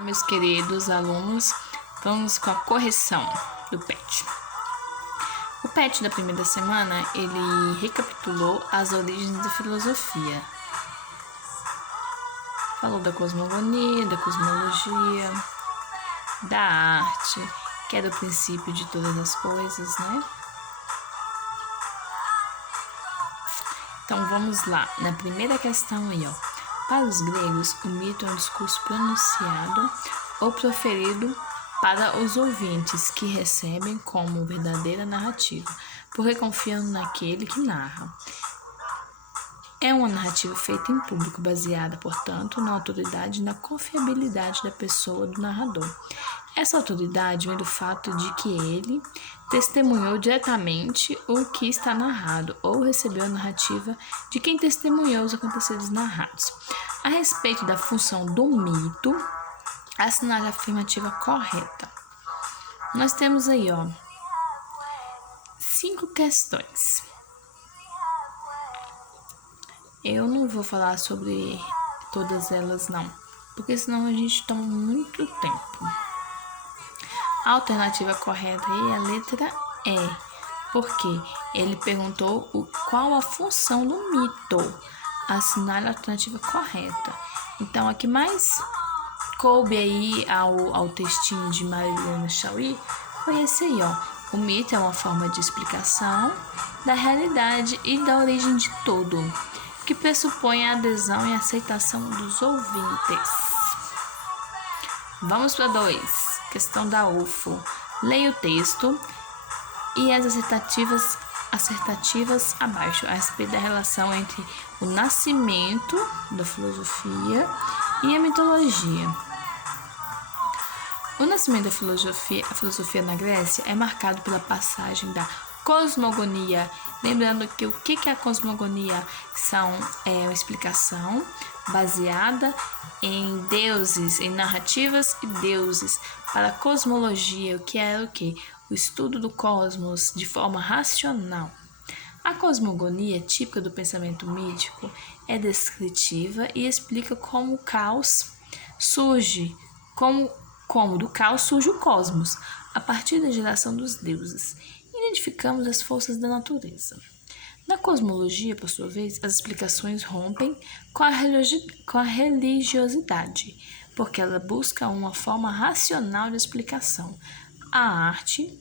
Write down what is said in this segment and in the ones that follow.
Meus queridos alunos, vamos com a correção do PET. O PET da primeira semana, ele recapitulou as origens da filosofia. Falou da cosmogonia, da cosmologia, da arte, que é do princípio de todas as coisas, né? Então, vamos lá. Na primeira questão aí, ó. Para os gregos, o mito é um discurso pronunciado ou proferido para os ouvintes que recebem como verdadeira narrativa, porque confiam naquele que narra. É uma narrativa feita em público, baseada, portanto, na autoridade e na confiabilidade da pessoa do narrador. Essa autoridade vem do fato de que ele testemunhou diretamente o que está narrado ou recebeu a narrativa de quem testemunhou os acontecidos narrados. A respeito da função do mito, assinale a afirmativa correta. Nós temos aí, ó, 5 questões. Eu não vou falar sobre todas elas, não, porque senão a gente toma muito tempo. A alternativa correta aí é a letra E, porque ele perguntou qual a função do mito. Assinale a alternativa correta. Então, a que mais coube aí ao textinho de Marilena Chauí foi esse aí, ó. O mito é uma forma de explicação da realidade e da origem de tudo, que pressupõe a adesão e aceitação dos ouvintes. Vamos para 2. Questão da UFO. Leia o texto e as assertativas abaixo a respeito da relação entre o nascimento da filosofia e a mitologia. O nascimento da filosofia, a filosofia na Grécia, é marcado pela passagem da cosmogonia. Lembrando que o que é a cosmogonia? É uma explicação baseada em deuses, em narrativas e deuses, para a cosmologia, o que era o quê? O estudo do cosmos de forma racional. A cosmogonia, típica do pensamento mítico, é descritiva e explica como o caos surge, como do caos surge o cosmos, a partir da geração dos deuses. Identificamos as forças da natureza. Na cosmologia, por sua vez, as explicações rompem com a religiosidade, porque ela busca uma forma racional de explicação. A arte,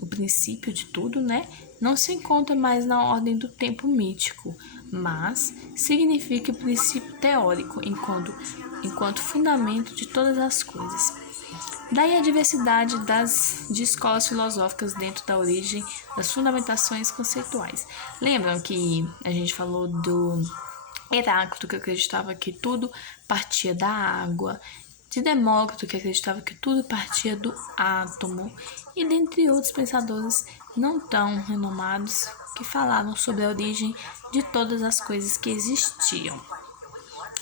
o princípio de tudo, né, não se encontra mais na ordem do tempo mítico, mas significa o princípio teórico enquanto fundamento de todas as coisas. Daí a diversidade de escolas filosóficas dentro da origem das fundamentações conceituais. Lembram que a gente falou do Heráclito, que acreditava que tudo partia da água, de Demócrito, que acreditava que tudo partia do átomo, e dentre outros pensadores não tão renomados que falaram sobre a origem de todas as coisas que existiam.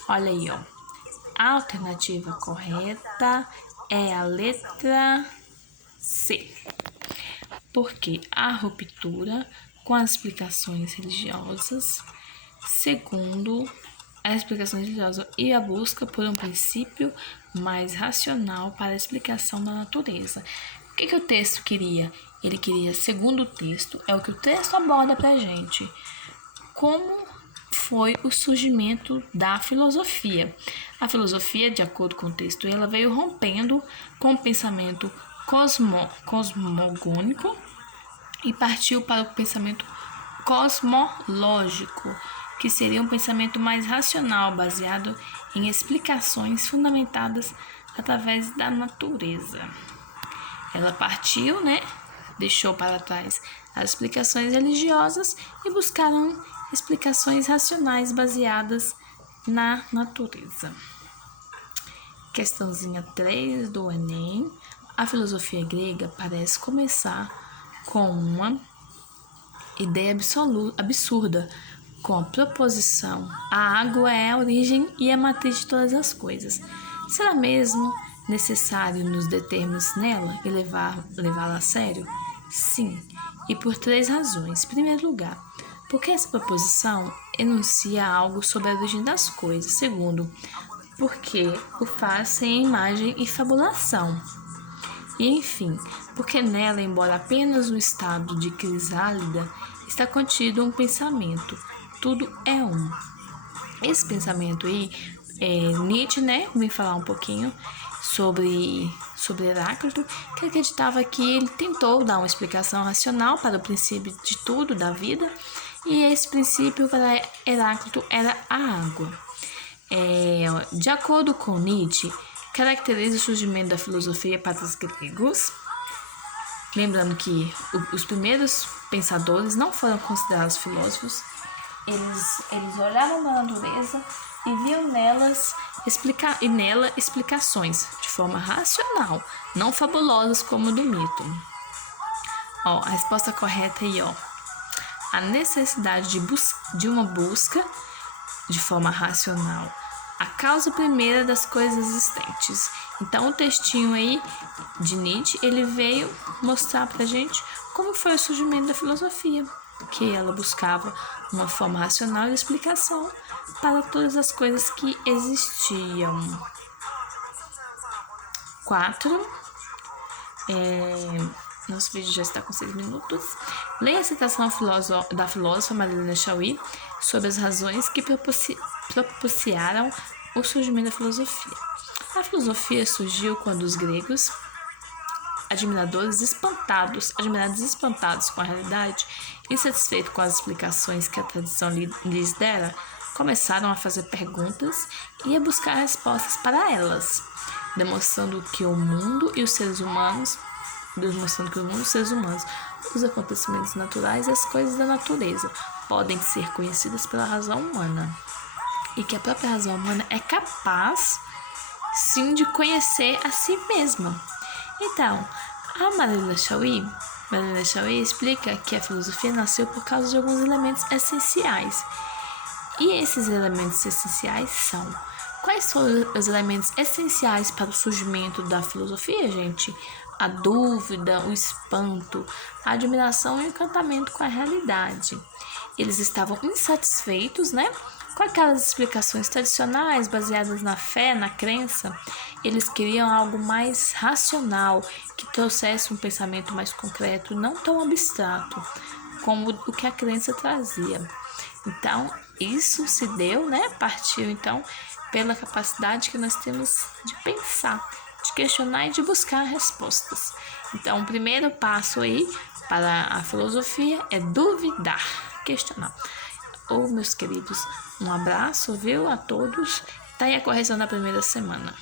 Olha aí, ó. A alternativa correta é a letra C, porque a ruptura com as explicações religiosas, segundo as explicações religiosas, e a busca por um princípio mais racional para a explicação da natureza. O que o texto queria? Ele queria, segundo o texto, é o que o texto aborda pra gente, como foi o surgimento da filosofia. A filosofia, de acordo com o texto, ela veio rompendo com o pensamento cosmogônico e partiu para o pensamento cosmológico, que seria um pensamento mais racional, baseado em explicações fundamentadas através da natureza. Ela partiu, né? Deixou para trás as explicações religiosas e buscaram explicações racionais baseadas na natureza. Questãozinha 3 do Enem. A filosofia grega parece começar com uma ideia absurda, com a proposição: a água é a origem e a matriz de todas as coisas. Será mesmo necessário nos determos nela e levá-la a sério? Sim, e por 3 razões. Em primeiro lugar, porque essa proposição enuncia algo sobre a origem das coisas. Segundo, porque o faz sem imagem e fabulação. E enfim, porque nela, embora apenas no estado de crisálida, está contido um pensamento, tudo é um. Esse pensamento aí, Nietzsche, né, vem falar um pouquinho sobre Heráclito, que acreditava que ele tentou dar uma explicação racional para o princípio de tudo da vida, e esse princípio para Heráclito era a água. De acordo com Nietzsche, caracteriza o surgimento da filosofia para os gregos, lembrando que os primeiros pensadores não foram considerados filósofos, eles olhavam para a natureza e viam nela explicações de forma racional, não fabulosas como do mito. A resposta correta aí, a necessidade de uma busca de forma racional, a causa primeira das coisas existentes. Então, o textinho aí de Nietzsche, ele veio mostrar pra gente como foi o surgimento da filosofia, que ela buscava uma forma racional de explicação para todas as coisas que existiam. 4. Nosso vídeo já está com 6 minutos. Leia a citação da filósofa Marilena Chauí sobre as razões que propiciaram o surgimento da filosofia. A filosofia surgiu quando os gregos, admirados espantados com a realidade, insatisfeitos com as explicações que a tradição lhes dera, começaram a fazer perguntas e a buscar respostas para elas, demonstrando que o mundo e os seres humanos, os acontecimentos naturais e as coisas da natureza podem ser conhecidas pela razão humana, e que a própria razão humana é capaz, sim, de conhecer a si mesma. Então, a Marilena Chauí explica que a filosofia nasceu por causa de alguns elementos essenciais. E esses elementos essenciais são... Quais foram os elementos essenciais para o surgimento da filosofia, gente? A dúvida, o espanto, a admiração e o encantamento com a realidade. Eles estavam insatisfeitos, com aquelas explicações tradicionais baseadas na fé, na crença. Eles queriam algo mais racional, que trouxesse um pensamento mais concreto, não tão abstrato como o que a crença trazia. Então, isso se deu, partiu então pela capacidade que nós temos de pensar, de questionar e de buscar respostas. Então, o primeiro passo aí para a filosofia é duvidar, questionar. Meus queridos, um abraço, a todos. Tá aí a correção da primeira semana.